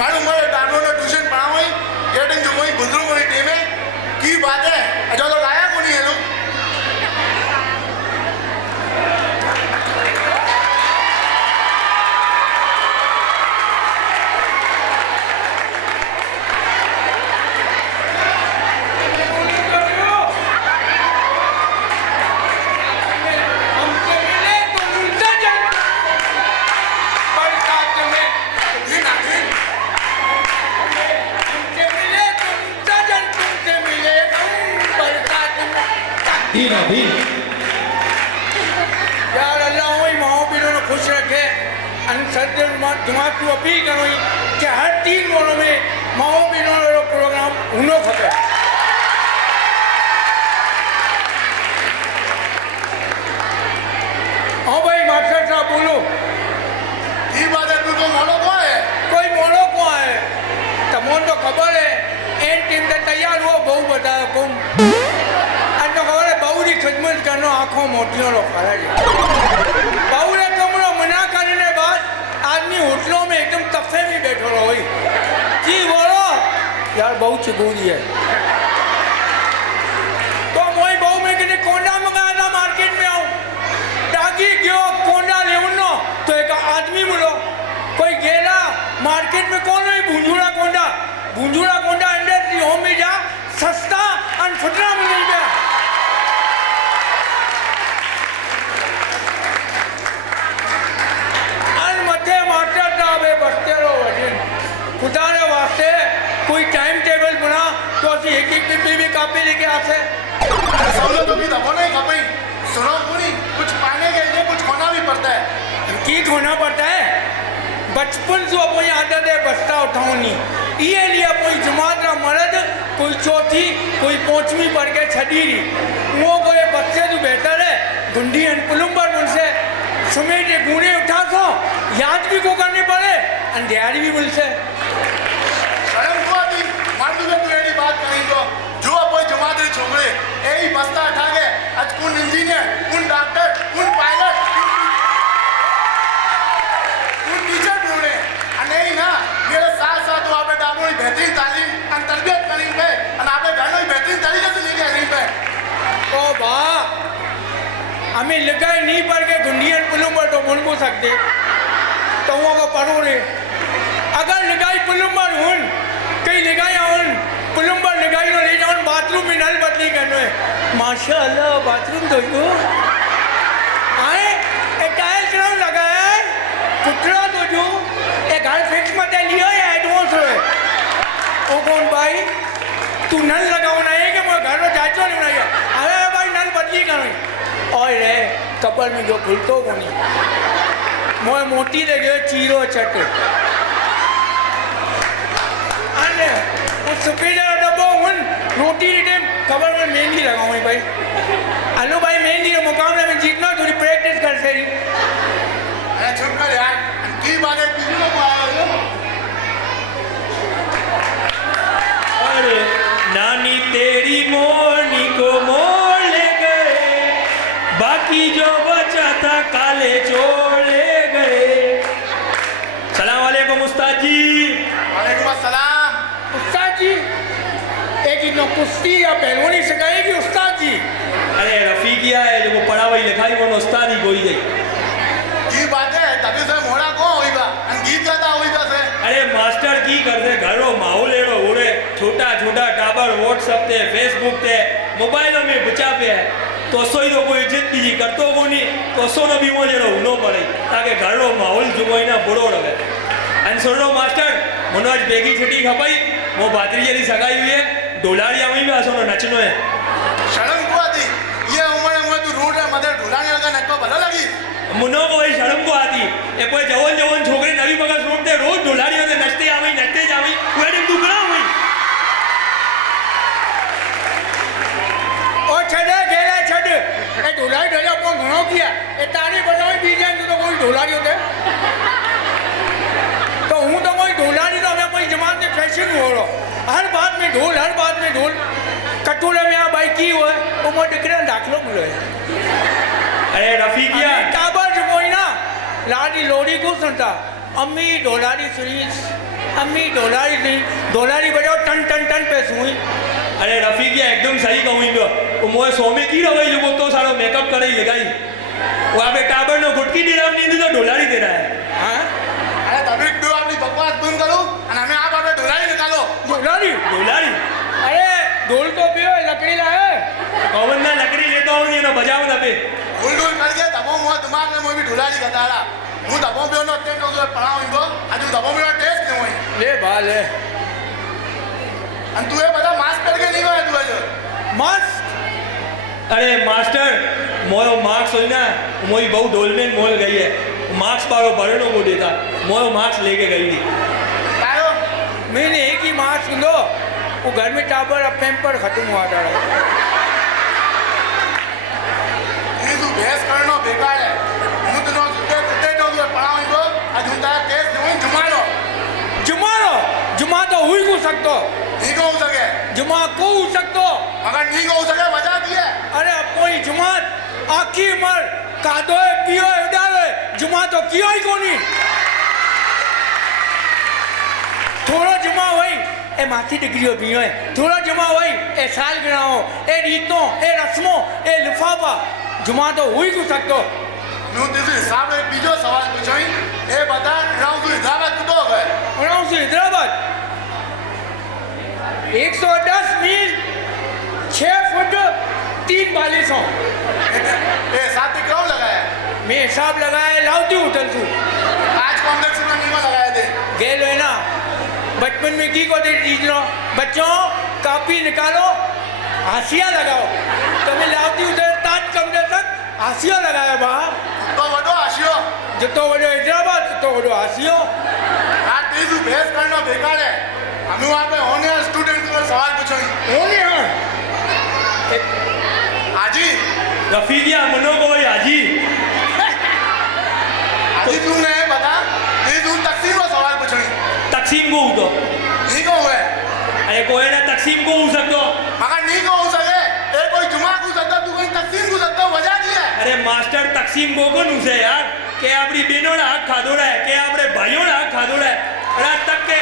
तुम्हारी उम्र डालो ने ट्यूशन पढ़ाओ ये दिन जो कोई बुजुर्ग वाली टीम है की बात है जो लोग आया को नहीं है लोग यार अल्लाह वही माओ बहनों को खुश रखे सज्जन दिमाग को अपील करो कि हर 3 मोड़ों में माओ बहनों वालों प्रोग्राम होना खपे हाँ भाई मास्टर साहब बोलो ये बात है तू तो मोड़ो को है कोई मोड़ो को है तमोन तो खबर है एन टीम से तैयार हुआ बहु बताया तुम अन्य खबर है बहु की खिदमत करना आंखों मोतियों लो खड़ा है बहु ने तुमरो मना करने बाद आदमी होटलों में एकदम तफे में बैठो रहो भाई जी बोलो यार बहु चिबूरी है तो मोई बहु में कितने कोंडा मंगाया था मार्केट में आऊं डागी क्यों कोंडा ले उन्नो तो एक आदमी बोलो कोई गेला मार्केट में कौन है भूंजूड़ा कोंडा इंडस्ट्री होम में जा सस्ता और फुटरा में मिल गया बसते रहो वजन खुदा ने वास्ते कोई टाइम टेबल बना तो असि एक भी कापी लेके आते सब लोग भी दबो नहीं कभी सुनो पूरी कुछ पाने के लिए कुछ खोना भी पड़ता है की खोना पड़ता है बचपन से अपनी आदत है बस्ता उठाओ नहीं ये लिया कोई जमात ना मर्द कोई चौथी कोई 5वीं पढ़ के छठी वो कोई बच्चे तो बेहतर है गुंडी पुलुम्बर मुझसे समेट गुणे उठा सो याद भी को करने पड़े अंधेरी भी मुझसे शर्म को आती मान तू एडी बात कहीं तो जो कोई जमात रे छोकरे एही बस्ता उठा के आज कौन इंजीनियर कौन डॉक्टर कौन पायलट कौन टीचर ढूंढे नहीं ना मेरे साथ साथ वो आपने डाबों बेहतरीन तालीम और तरबियत करी पे और आपने घर में बेहतरीन तरीके से लेके आई पे ओ वाह हमें लगाई नहीं पड़ के गुंडियन पुलुम्बर तो मुन को सकते तो वो को पढ़ो रे अगर लगाई पुलुम्बर हुन कहीं लगाई हुन पुलुम्बर लगाई तो ले जाओ बाथरूम में नल बदली करना है माशाल्लाह बाथरूम तो यो आए एक टाइल क्यों लगाया है पुत्रा तो जो एक घर फिक्स मत लियो या एडवांस है ओ कौन भाई तू नल लगाओ ना है कि मैं घर में जाचो नहीं बनाया अरे भाई नल बदली करो और रे कपल में जो खुलतो को नहीं मोए मोटी लगे चीरो चट अरे वो सुपीरियर डब्बो हुन रोटी टाइम कपल में मेहंदी लगाऊं भाई हेलो भाई मेहंदी के मुकाबले में जीतना थोड़ी प्रैक्टिस कर सही अरे चुप कर यार की बात है किसी को आया हो अरे नानी तेरी मोरनी को मोड़ ले गए बाकी जो बचा था काले छोड़ ले गए सलाम वालेकुम उस्ताद जी वालेकुम अस्सलाम उस्ताद जी एक इनो कुश्ती या पहलवानी सिखाएगी उस्ताद जी अरे रफीकिया है जो पढ़ाई लिखाई वो उस्ताद ही कोई गई की बात है तभी से मोड़ा को हुई बा गीत गाता हुई बा से अरे मास्टर की करते घरो माहौल एड़ो उड़े छोटा छोटा टाबर व्हाट्सएप ते फेसबुक ते मोबाइलों में बचा पे है तो सोई तो कोई इज्जत बीजी करतो को नहीं तो सो न भी वो जरो उनो पड़े ताकि घरो माहौल जो कोई ना बुरो रहे अनसरो मास्टर मनोज बेगी छुट्टी खपाई वो भातरी जरी सगाई हुई है डोलारी आमी भी आसो नचनो है शर्म को आती ये उम्र में तू रोड रे मदर ढुलाने लगा नक्को भला लगी मुनो को वही शर्म को आती ए कोई जवन जवन छोकरी नवी बगा सुनते रोज डोलारियों से नचते जावी वेडिंग तू करा हुई ओ छड़े गेला छड़ ए ढोलाई ढोले अपन घणो किया ए तारी बनाई बीजे तो कोई ढोलारी होते तो हूं तो कोई ढोलारी तो हमें कोई जमात में फैशन हो रहा हर बात में ढोल कटोरे में आ भाई की हुआ तो मो दिकरे दाखलो मिलो अरे रफीकिया टाबर जो कोई ना लाडी लोड़ी को सुनता अम्मी ढोलारी सुरीज अम्मी डोलारी बजाओ टन टन टन पैसे हुई अरे रफीक ये एकदम सही कहूँ इंदो मोए सोमे की रवई जो तो सारो मेकअप करे लगाई वो आपे टाबर नो गुटकी दिराम नींद तो डोलारी दे रहा है हाँ અરે તમે બે આપની બકવાસ બંધ કરો અને અમે આ બાબતે ઢોલાઈ નિકાલો डोलारी अरे ढोल तो पियो लकड़ी लाए कौन ना लकड़ी लेता हूँ ये ना बजाओ ना पे ઢોલ ઢોલ કરકે તબો મો દિમાગ ને મોય બી ઢોલાઈ ગતાડા હું તબો બેનો તે તો પડાવ ઇંગો આજુ તબો બેનો ટેસ્ટ ન હોય ले बाल है અને તું એ બધા માસ્ક કરકે નહીં હોય તું આજે मस्त अरे मास्टर मोयो मार्क्स होई ना मोई बहु ढोल में मोल गई है मार्क्स बारो भरनो को देता मोयो मार्क्स लेके गई थी તારો मैंने एक ही मार सुनो वो घर में टाबर अब पेम्पर खत्म हुआ था એ તું ભેસ કરનો બેકાર હે હું તનો તે તો પડાવ ઇંગો આજુ તારા ટેસ્ટ ન હોય જમાનો जुमा तो हुई को सकतो નહીં કહું શકે जुमा को हो सकतो અગર નહીં કહું શકે મજા દીએ अरे कोई जुमात आखी मर कादोए पियो उडावे जुमा तो कियो ही कोनी थोड़ा जुमा होई ए माथी डिग्रियो भी है थोड़ा जुमा होई ए साल गिराओ ए रीतों ए रस्मों ए लिफाफा जुमा तो हुई को सकतो હું તેનું હિસાબ એક બીજો સવાલ પૂછોઈ એ બધા રાઉ તું હિસાબ કૂદો ગયે उड़ाऊ से हैदराबाद 110 मील 6 फुट 3 बालिशों એ સાથે ક્યાં લગાયા मैं हिसाब लगाए लाउती होटल से आज कॉम्प्लेक्स में नहीं लगाए थे गेल है ना बचपन में की को दे दीजिए बच्चों कापी निकालो हाशिया लगाओ तुम्हें लाउती होटल ताज कमरे तक हाशिया लगाया बाहर तो वडो आशियो जितो वजो हैदराबाद तो वजो हाशियो આ તેજુ ભેસ કરનો બેકાર હે અમે આપણે ઓનર સ્ટુડન્ટ को सवाल पूछोई होने हाँ आजी रफीकिया मनो को आजी आजी तूने बता ये तू तकसीम को सवाल पूछोई तकसीम को हो तो नहीं को हुए अरे कोई ना तकसीम को हो सकतो मगर नहीं को हो सके ए कोई जुमा को सकता तू कोई तकसीम को सकता वजह दी है अरे मास्टर तकसीम को कौन उसे यार के अपनी बहनों ने हक खाधोड़ा है के अपने भाइयों ने हक खाधोड़ा है अरे तक के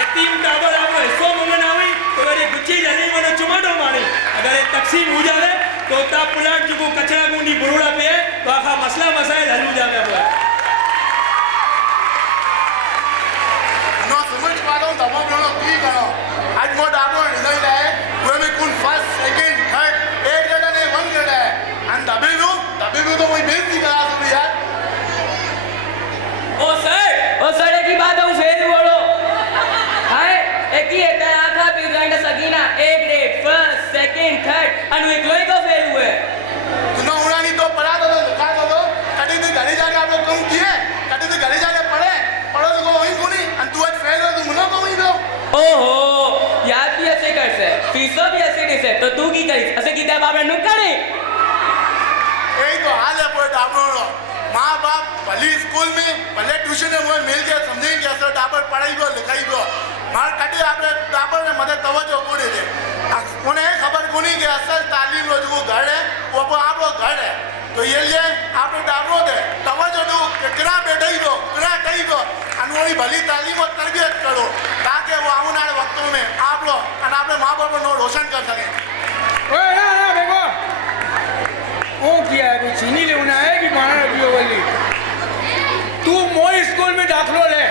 यतीम टाबर आपको हिस्सों मंगन आवी तो अरे गुच्ची जानी मनो चुमाटो मारी अगर ये तकसीम हो जावे तो ता प्लाट जो कचरा गुंडी बुरोड़ा पे है तो आखा मसला मसाइल हल हो जावे अपना नो समझ पाता हूँ तब हम लोग की करो आज मोट आपको रिजल्ट है वो में कौन फर्स्ट सेकंड थर्ड एक जगह नहीं वन जगह है एंड तभी भी तो वही बेइज्जती करा सकती यार ओ सर की बात हूँ फेल बोलो हाय एक ही है आखा बिगाड़ सकीना एक ग्रेड फर्स्ट सेकंड थर्ड अनु एक लोई को फेल हुए तूने उड़ानी तो पढ़ा दो लिखा दो कभी तो घरे जाके आप लोग कम किए कभी तो घरे जाके पढ़ो तो वही को नहीं और तू आज फेल हो तू मनो को वही दो ओहो याद भी ऐसे कर से फीसो भी ऐसे नहीं से तो तू की करी ऐसे किताब आपने नु करे यही तो हाल है पूरे टाबर माँ बाप भले स्कूल में भले ट्यूशन में वो मिल के समझेंगे कि असर टाबर पढ़ाई गो लिखाई गो मार कटी आपने टाबर में मदद तवज्जो को दे उन्हें खबर को नहीं कि असल तालीम लो जो घर है वो आप वो घर है तो ये लिए आपने टाबरो दे तवज्जो दो कितना बैठाई गो कितना कही गो अनवरी भली तालीम और तरबियत करो ताकि वो आने वाले वक्तों में आप लोग और अपने माँ बाप को रोशन कर सकें ओए ना देखो ओ किया है कोई चीनी ले उन्हें है कि माना रखियो वाली तू मोई स्कूल में दाखलो ले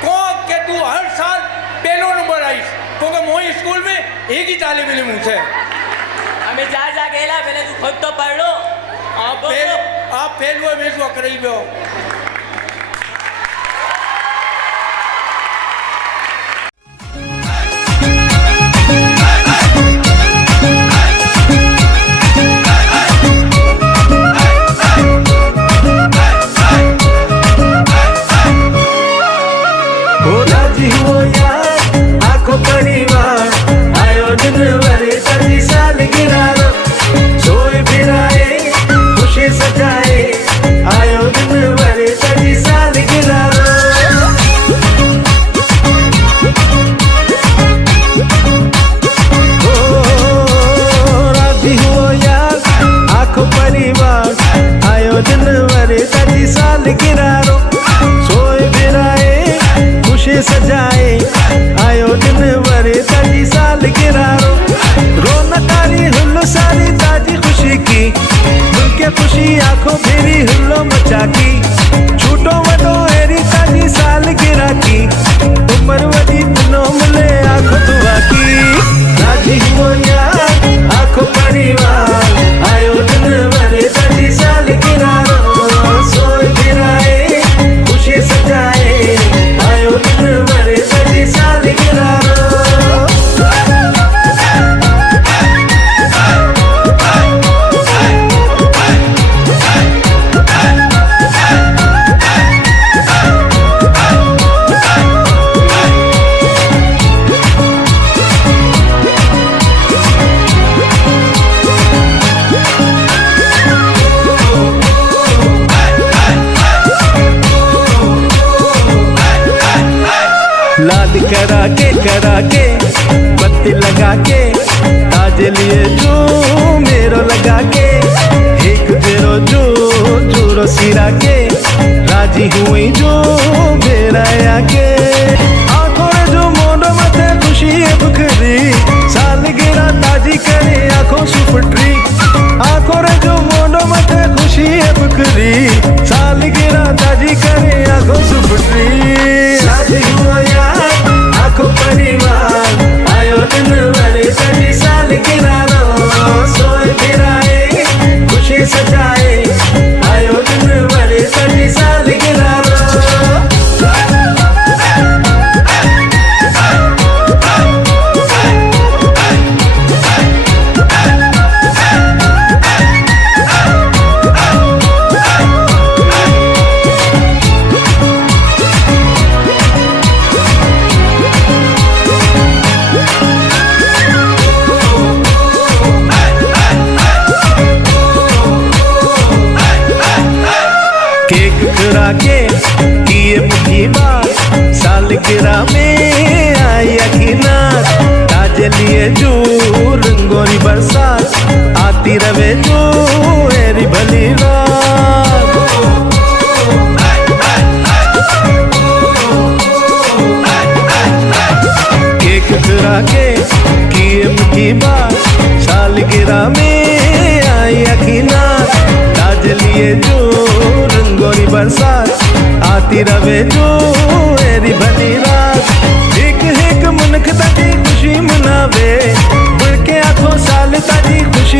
को के तू हर साल पहलो नंबर आईस क्योंकि मोई स्कूल में एक ही तालिब इल्म है हमें जा गेला पहले तू खुद तो पढ़ लो आप फेल हुए मैं तो करी हो सजाए आयो दिन भरे लगा के बत्ती लगा के ताजे लिए जो मेरो लगा के एक जेरो जो जोरो सिरा के राजी हुई जो मेरा आके आंखों में जो मोड़ो मते खुशी है बखरी सालगिरह ताजी करे आंखों सुपट्री आंखों में जो मोड़ो मते खुशी है बखरी सालगिरह ताजी करे आंखों सुपट्री शादी हुआ यार आंखों परिवार आयो दिन वाले सजी सालगिरह रो सोए गिराए खुशी सजाए आयो दिन वाले सजी सालगिरह रो केक करा के किए मुखी बात सालगिरह में आई अखीनात ताजे लिए जो रंगोरी बरसात आती रवे जो एरी भली रात केक करा के किए मुखी बात सालगिरह में आई अखीनात ताजे लिए जो रंगोरी बरसात आती रवे जो एरी भली रात एक एक मुनख ताजी खुशी मनावे बढ़ के आंखों साल ताजी खुशी